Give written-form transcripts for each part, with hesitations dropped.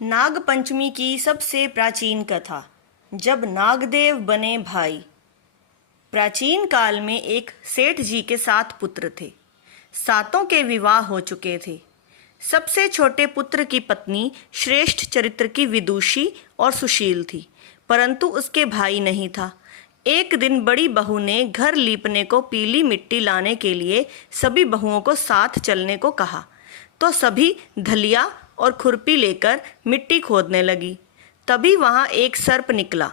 नाग पंचमी की सबसे प्राचीन कथा। जब नागदेव बने भाई। प्राचीन काल में एक सेठ जी के 7 पुत्र थे। सातों के विवाह हो चुके थे। सबसे छोटे पुत्र की पत्नी श्रेष्ठ चरित्र की विदुषी और सुशील थी, परंतु उसके भाई नहीं था। एक दिन बड़ी बहू ने घर लीपने को पीली मिट्टी लाने के लिए सभी बहुओं को साथ चलने को कहा, तो सभी धलिया और खुरपी लेकर मिट्टी खोदने लगी। तभी वहाँ एक सर्प निकला,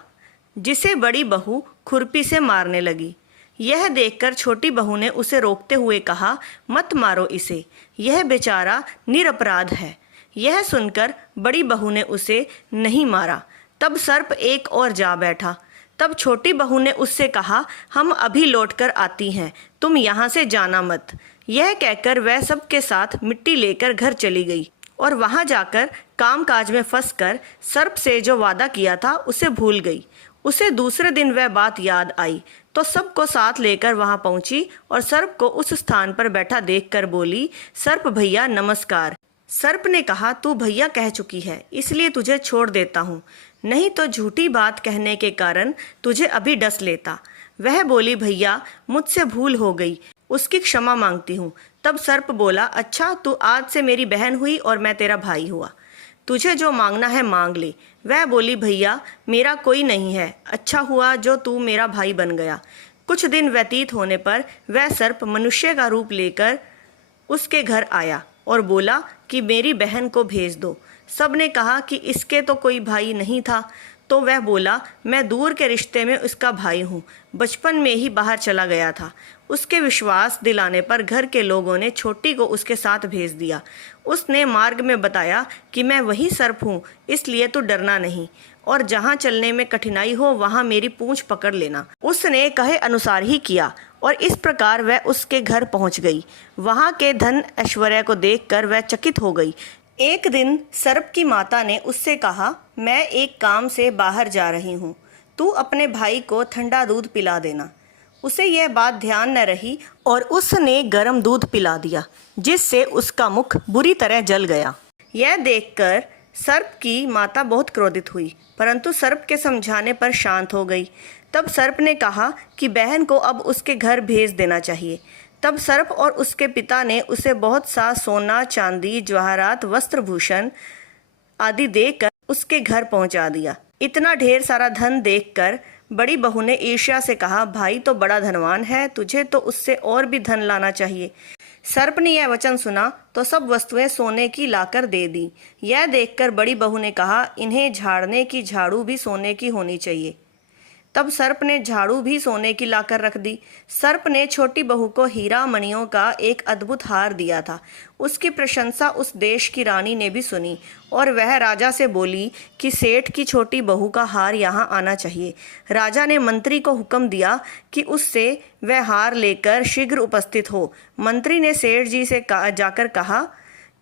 जिसे बड़ी बहू खुरपी से मारने लगी। यह देखकर छोटी बहू ने उसे रोकते हुए कहा, मत मारो इसे, यह बेचारा निरपराध है। यह सुनकर बड़ी बहू ने उसे नहीं मारा। तब सर्प एक और जा बैठा। तब छोटी बहू ने उससे कहा, हम अभी लौटकर आती हैं, तुम यहाँ से जाना मत। यह कहकर वह सबके साथ मिट्टी लेकर घर चली गई और वहाँ जाकर कामकाज में फंसकर सर्प से जो वादा किया था उसे भूल गई। उसे दूसरे दिन वह बात याद आई तो सबको साथ लेकर वहाँ पहुँची और सर्प को उस स्थान पर बैठा देखकर बोली, सर्प भैया नमस्कार। सर्प ने कहा, तू भैया कह चुकी है, इसलिए तुझे छोड़ देता हूँ, नहीं तो झूठी बात कहने के कारण तुझे अभी डस लेता। वह बोली, भैया मुझसे भूल हो गई, उसकी क्षमा मांगती हूँ। तब सर्प बोला, अच्छा तू आज से मेरी बहन हुई और मैं तेरा भाई हुआ, तुझे जो मांगना है मांग ले। वह बोली, भैया मेरा कोई नहीं है, अच्छा हुआ जो तू मेरा भाई बन गया। कुछ दिन व्यतीत होने पर वह सर्प मनुष्य का रूप लेकर उसके घर आया और बोला कि मेरी बहन को भेज दो। सब ने कहा कि इसके तो कोई भाई नहीं था, तो वह बोला, मैं दूर के रिश्ते में उसका भाई हूँ, बचपन में ही बाहर चला गया था। उसके विश्वास दिलाने पर घर के लोगों ने छोटी को उसके साथ भेज दिया। उसने मार्ग में बताया कि मैं वही सर्प हूँ, इसलिए तू डरना नहीं, और जहाँ चलने में कठिनाई हो वहाँ मेरी पूंछ पकड़ लेना। उसने कहे अनुसार ही किया और इस प्रकार वह उसके घर पहुँच गई। वहाँ के धन ऐश्वर्य को देखकर वह चकित हो गई। एक दिन सर्प की माता ने उससे कहा, मैं एक काम से बाहर जा रही हूँ, तू अपने भाई को ठंडा दूध पिला देना। उसे यह बात ध्यान न रही और उसने गर्म दूध पिला दिया, जिससे उसका मुख बुरी तरह जल गया। यह देखकर सर्प की माता बहुत क्रोधित हुई, परंतु सर्प के समझाने पर शांत हो गई। तब सर्प ने कहा कि बहन को अब उसके घर भेज देना चाहिए। तब सर्प और उसके पिता ने उसे बहुत सा सोना, चांदी, जवाहरात, वस्त्रभूषण आदि देकर उसके घर पहुंचा दिया। इतना ढेर सारा धन देखकर बड़ी बहू ने ईर्ष्या से कहा, भाई तो बड़ा धनवान है, तुझे तो उससे और भी धन लाना चाहिए। सर्प ने यह वचन सुना तो सब वस्तुएं सोने की लाकर दे दी। यह देखकर बड़ी बहू ने कहा, इन्हें झाड़ने की झाड़ू भी सोने की होनी चाहिए। तब सर्प ने झाड़ू भी सोने की लाकर रख दी। सर्प ने छोटी बहू को हीरा मणियों का एक अद्भुत हार दिया था। उसकी प्रशंसा उस देश की रानी ने भी सुनी और वह राजा से बोली कि सेठ की छोटी बहू का हार यहाँ आना चाहिए। राजा ने मंत्री को हुक्म दिया कि उससे वह हार लेकर शीघ्र उपस्थित हो। मंत्री ने सेठ जी से जाकर कहा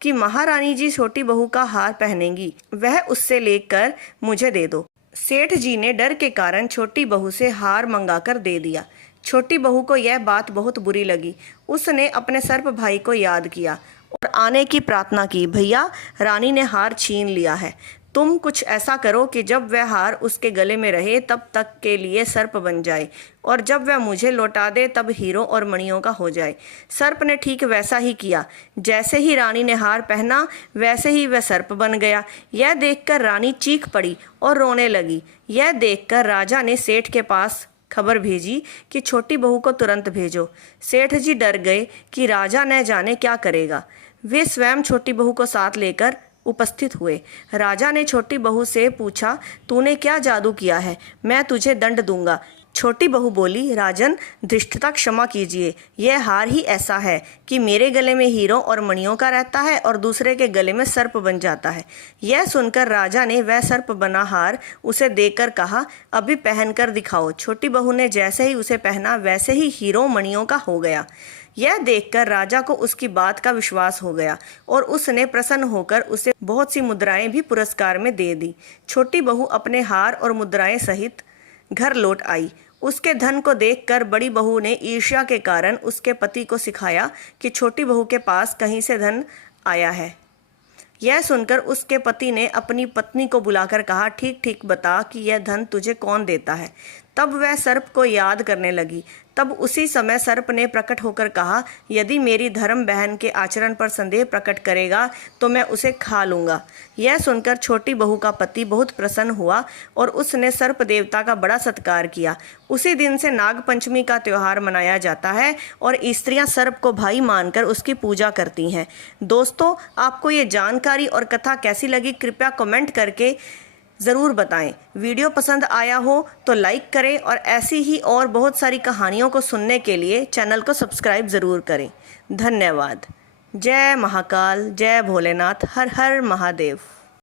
कि महारानी जी छोटी बहू का हार पहनेंगी, वह उससे लेकर मुझे दे दो। सेठ जी ने डर के कारण छोटी बहू से हार मंगाकर दे दिया। छोटी बहू को यह बात बहुत बुरी लगी। उसने अपने सर्प भाई को याद किया और आने की प्रार्थना की, भैया रानी ने हार छीन लिया है, तुम कुछ ऐसा करो कि जब वह हार उसके गले में रहे तब तक के लिए सर्प बन जाए, और जब वह मुझे लौटा दे तब हीरों और मणियों का हो जाए। सर्प ने ठीक वैसा ही किया। जैसे ही रानी ने हार पहना वैसे ही वह सर्प बन गया। यह देखकर रानी चीख पड़ी और रोने लगी। यह देखकर राजा ने सेठ के पास खबर भेजी कि छोटी बहू को तुरंत भेजो। सेठ जी डर गए कि राजा न जाने क्या करेगा। वे स्वयं छोटी बहू को साथ लेकर उपस्थित हुए। राजा ने छोटी बहू से पूछा, तूने क्या जादू किया है, मैं तुझे दंड दूंगा। छोटी बहू बोली, राजन धृष्टता क्षमा कीजिए, यह हार ही ऐसा है कि मेरे गले में हीरों और मणियों का रहता है और दूसरे के गले में सर्प बन जाता है। यह सुनकर राजा ने वह सर्प बना हार उसे देकर कहा, अभी पहन कर दिखाओ। छोटी बहू ने जैसे ही उसे पहना वैसे ही हीरों मणियों का हो गया। यह देखकर राजा को उसकी बात का विश्वास हो गया और उसने प्रसन्न होकर उसे बहुत सी मुद्राएं भी पुरस्कार में दे दी। छोटी बहू अपने हार और मुद्राएं सहित घर लौट आई। उसके धन को देखकर बड़ी बहू ने ईर्ष्या के कारण उसके पति को सिखाया कि छोटी बहू के पास कहीं से धन आया है। यह सुनकर उसके पति ने अपनी पत्नी को बुलाकर कहा, ठीक ठीक बता कि यह धन तुझे कौन देता है। तब वह सर्प को याद करने लगी। तब उसी समय सर्प ने प्रकट होकर कहा, यदि मेरी धर्म बहन के आचरण पर संदेह प्रकट करेगा तो मैं उसे खा लूँगा। यह सुनकर छोटी बहू का पति बहुत प्रसन्न हुआ और उसने सर्प देवता का बड़ा सत्कार किया। उसी दिन से नाग पंचमी का त्यौहार मनाया जाता है और स्त्रियां सर्प को भाई मानकर उसकी पूजा करती हैं। दोस्तों, आपको ये जानकारी और कथा कैसी लगी कृपया कमेंट करके ज़रूर बताएं। वीडियो पसंद आया हो तो लाइक करें और ऐसी ही और बहुत सारी कहानियों को सुनने के लिए चैनल को सब्सक्राइब ज़रूर करें। धन्यवाद। जय महाकाल, जय भोलेनाथ, हर हर महादेव।